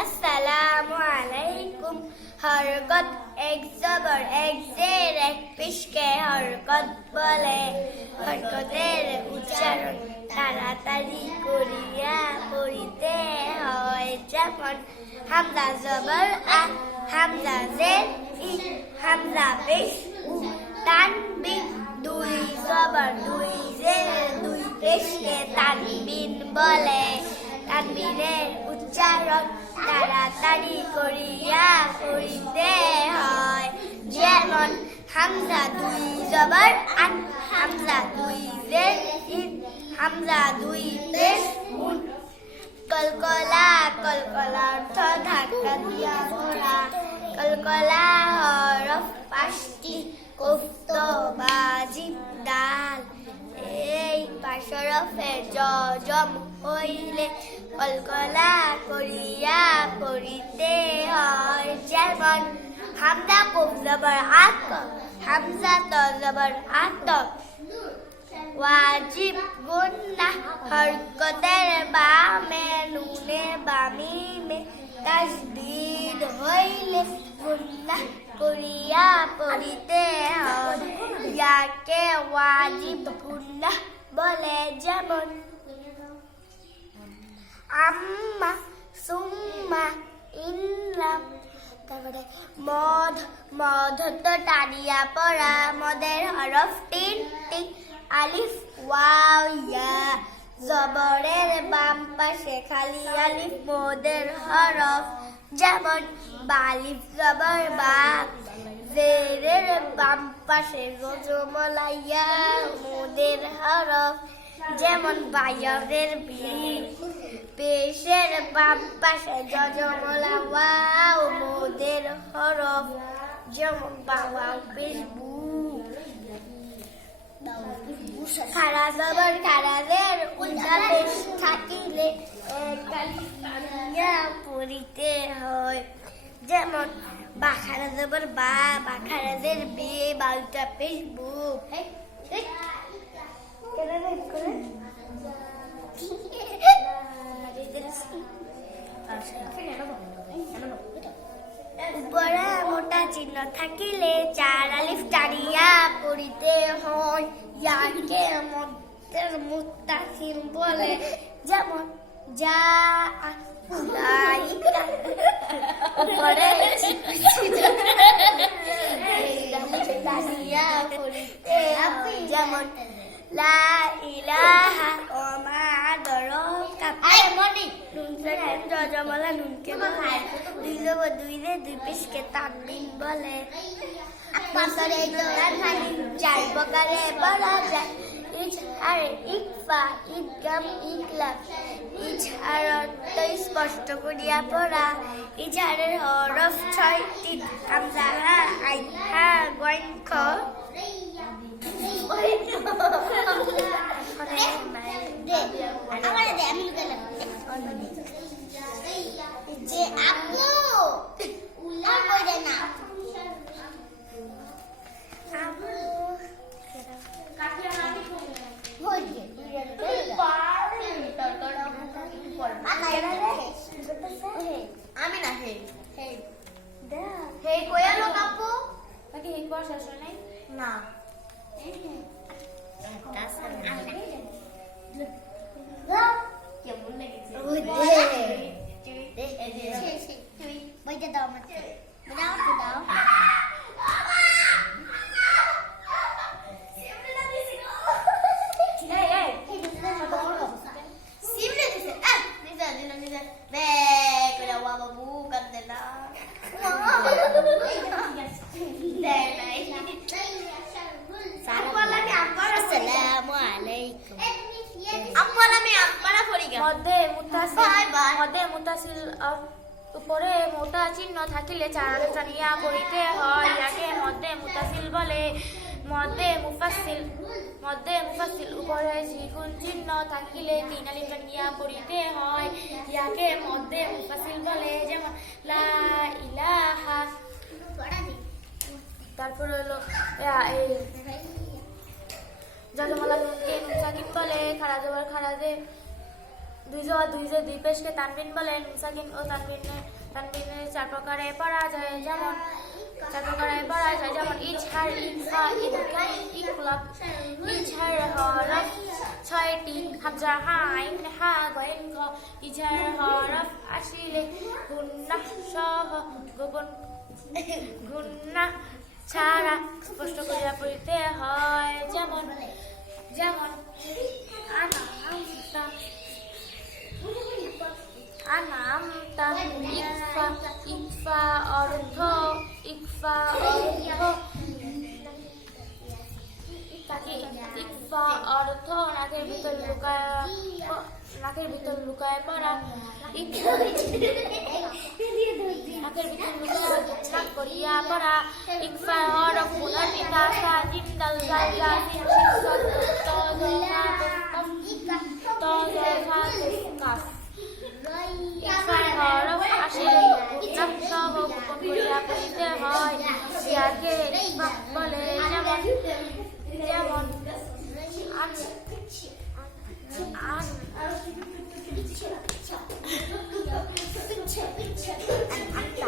আসসালামু আলাইকুম। হরকত এক জবর এক জের এক পেশকে হরকত বলে। হরকতের উচ্চারণ তাড়াতাড়ি করিয়া পড়িতে হয়, যেমন হামজা জবর আ, হামজা জের ই, হামজা পেশ উ, তানবিন দুই জবর দুই জের দুই পেশকে তানবিন বলে। তানবিনের উচ্চারণ তাড়াতাড়ি করিয়া পড়িতে হয়, যেমন হামজা দুই জবর আন, হামজা দুই জের ইন, হামজা দুই পেশ উন। কলকলা, কলকলা অর্থ ধাক্কা দিয়া ভরা। কলকলা হরফ পাঁচটি, কফ তো বা জিম দাল। এই পাঁচ হরফে জজম হইলে কলকলা করিয়া পড়িতে হয়, যেমন হামজা কফ জবর আত, হামজা ত জবর আত। ওয়াজিব গুন্নাহ হরকতের বামে নুনে বামিমে তাসদীদ হইলে গুন্নাহ করিয়া পড়িতে হয়, ইয়াকে ওয়াজিব গুন্নাহ বলে, যেমন আম্মা সুম্মা ইনলাম। তারপরে মদ, মদ তো টানিয়া পড়া। মদের হরফ তিনটি, আলিফ ওয়াও ইয়া। জবরের বাম পাশে খালি আলিফ মদের হরফ, যেমন বালিফ জবর বা। জেরের বাম পাশে রজমলাইয়া মদের হরফ, যেমন বায়াদের বি। পেশের বাম পাশে জজমলা ওয়াও মদের হরফ, যেমন বাবা পেশ বু। খারা জবর খারাজের উল্টা পেশ থাকিলে পড়িতে হয়, যেমন বাখারা জবর বা, বাখারাজের বে, বা উল্টা পেশ বু। উপরে মোটা চিহ্ন থাকিলে চার আলিফ টানিয়া পড়িতে হয়, ইয়াকে মধ্যের মুত্তাসিল বলে, যেমন যা উলাইকা। উপরে টানিয়া পড়িতে হয়, যেমন লা ইলাহা ওয়া মা আদরাকা। নুন সাকিন জজমলা নুনকে বলে। দুই জবর দুই রে দুই পেশকে তানবিন বলে। মাসরে জোড়া খালি চার প্রকারে বলা যায়, ইজহার, ইকফা, ইদগাম, ইকলাব। ইজহার অর্থ স্পষ্ট করিয়া পড়া। ইজহারের হরফ ছয়টি, হামজা হা, আইন হা, গইন খ। যে আপু উলার বলে না আপু আমি না হে হে হে কয়া লোক আপু বাকি হে পড়া শেষ হয় নাই না। কেমন লেগেছে বইটা দাও আমাকে, দাও তো দাও। মধ্যে মুতাসিল উপরে মোটা চিহ্ন থাকিলে চার আলিফ টানিয়া পড়িতে হয়, ইয়াকে মধ্যে মুতাসিল বলে। মধ্যে মুফাসসিল উপরে চিকুন চিহ্ন থাকিলে তিন আলিফ টানিয়া পড়িতে হয়, ইয়াকে মধ্যে মুফাসসিল বলে, যেমন লা ইলাহা। তারপর হলো এই জজমলা নুনকে নুন সাকিন বলে। খারা জবর খারাজে দুই যে দুই পেশকে তানবিন বলে, নুন সাকিন ও তানবিনের 4 প্রকারে পড়া যায়, যেমন ইজহার, ইকফা, ইদগাম, ইকলাব। ইজহার হরফ 6টি, হামজা, হা, আইন, হা, গয়েন, খ। ইজহার হরফ আসিলে গুন্নাহ সহ গোপন গুন্নাহ ছাড়া স্পষ্ট করিয়া পড়িতে হয়, যেমন আনামতা। ইকফা অর্থ নাকের ভিতর লুকায় পড়া। নাক করিয়া পড়া। ইকফা হরফ মুনাফিকা, সা, জিম, দাল, জাল, জা, সিন, শিন, সাদ, ত, জ, ফা, কাফ। ইকফা হরফ আসিলে গুন্নাহ সহ গোপন করিয়া পড়িতে হয়, ইয়াকে ইকফা